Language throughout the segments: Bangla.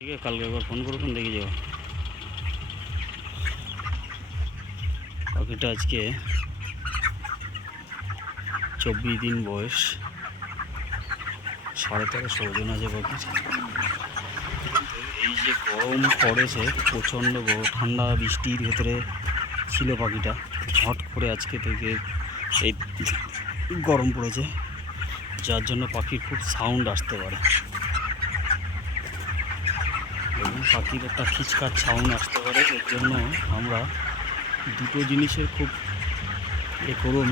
ঠিক আছে, কালকে একবার ফোন করবেন, দেখে যাবো। পাখিটা আজকে 24 দিন বয়স, 13.5 ওজন আছে পাখির। কিন্তু এই যে গরম পড়েছে, প্রচণ্ড ঠান্ডা বৃষ্টির ভেতরে ছিল পাখিটা, ঝট করে আজকে থেকে এই গরম পড়েছে, যার জন্য পাখির খুব সাউন্ড আসতে পারে এবং পাখির একটা খিচকার সাউন্ড আসতে পারে। এর জন্য আমরা দুটো জিনিসের খুব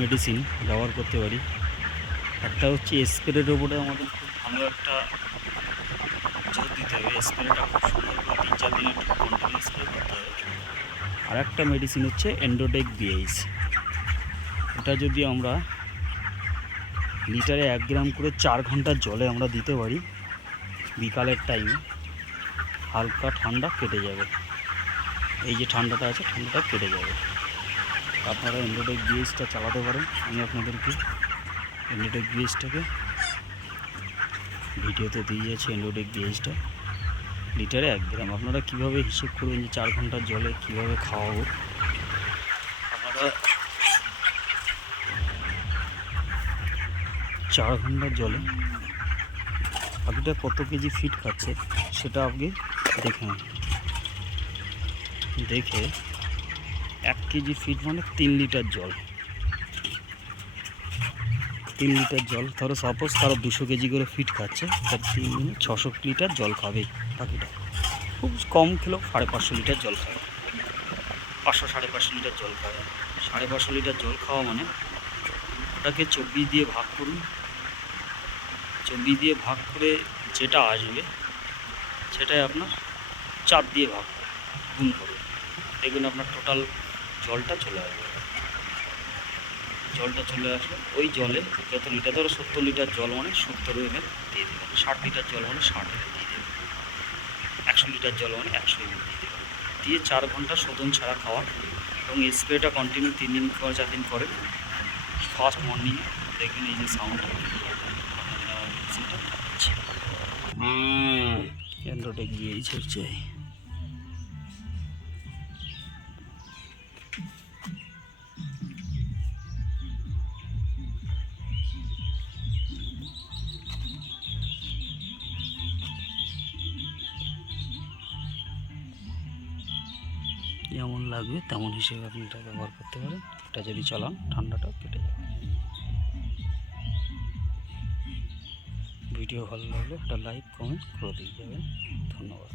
মেডিসিন ব্যবহার করতে পারি। একটা হচ্ছে স্প্রের ওপরে আমাদের খুব ভালো একটা জোর দিতে হবে, স্প্রেটা খুব সুন্দর করে 3-4 দিন একটু কন্টিনিউ স্প্রে করতে হবে। আর একটা মেডিসিন হচ্ছে এন্ডোটেক বিএইচ। এটা যদি আমরা লিটারে 1 গ্রাম করে 4 ঘন্টার জলে আমরা দিতে পারি, বিকালের টাইমে হালকা ঠান্ডা কেটে যাবে। এই যে ঠান্ডাটা আছে, ঠান্ডাটা কেটে যাবে। আপনারা এন্ডোটেক বিএইচটা চালাতে পারেন। আমি আপনাদেরকে এন্ডোটেক বিএইচটাকে ভিডিওতে দিয়ে যাচ্ছি। এন্ডোটেক বিএইচটা লিটারে 1 গ্রাম। আপনারা কীভাবে হিসেব করবেন যে 4 ঘন্টার জলে কীভাবে খাওয়াবো, আপনারা 4 ঘন্টার জলে পাখিটা কত কেজি ফিড খাচ্ছে সেটা আগে দেখে নেন। দেখে 1 কেজি ফিড মানে 3 লিটার জল। 3 লিটার জল, ধরো সাপোজ তারা 200 কেজি করে ফিড খাচ্ছে, তার 3 দিনে 600 লিটার জল খাবে পাখিটা। খুব কম খেলেও 550 লিটার জল খাবে, 500-550 লিটার জল খাবে। 550 লিটার জল খাওয়া মানে ওটাকে 24 দিয়ে ভাগ করুন। 24 দিয়ে ভাগ করে যেটা আসবে সেটাই আপনার 4 দিয়ে ভাগ গুণ করুন, দেখবেন আপনার টোটাল জলটা চলে আসবে। জলটা চলে আসলে ওই জলে যত লিটার, ধরো 70 লিটার জল মানে 70 ml দিয়ে দেবেন, 60 লিটার জল মানে 60 ml দিয়ে দেবেন, 100 লিটার জল মানে 100 ml দিয়ে দেবেন। দিয়ে 4 ঘন্টা শোধন ছাড়া খাওয়া এবং স্প্রেটা কন্টিনিউ 3 দিন 4 দিন করেন। ফার্স্ট মর্নিংয়ে দেখবেন এই যে সাউন্ডটা এন্ডোটেক বিএইচ হচ্ছে। যেমন লাগবে তেমন হিসেবে আপনি এটা ব্যবহার করতে পারেন। এটা যদি চালান ঠান্ডাটা কেটে যাবে। ভিডিও ভালো লাগলে একটা লাইক কমেন্ট করে দিয়ে যাবেন। ধন্যবাদ।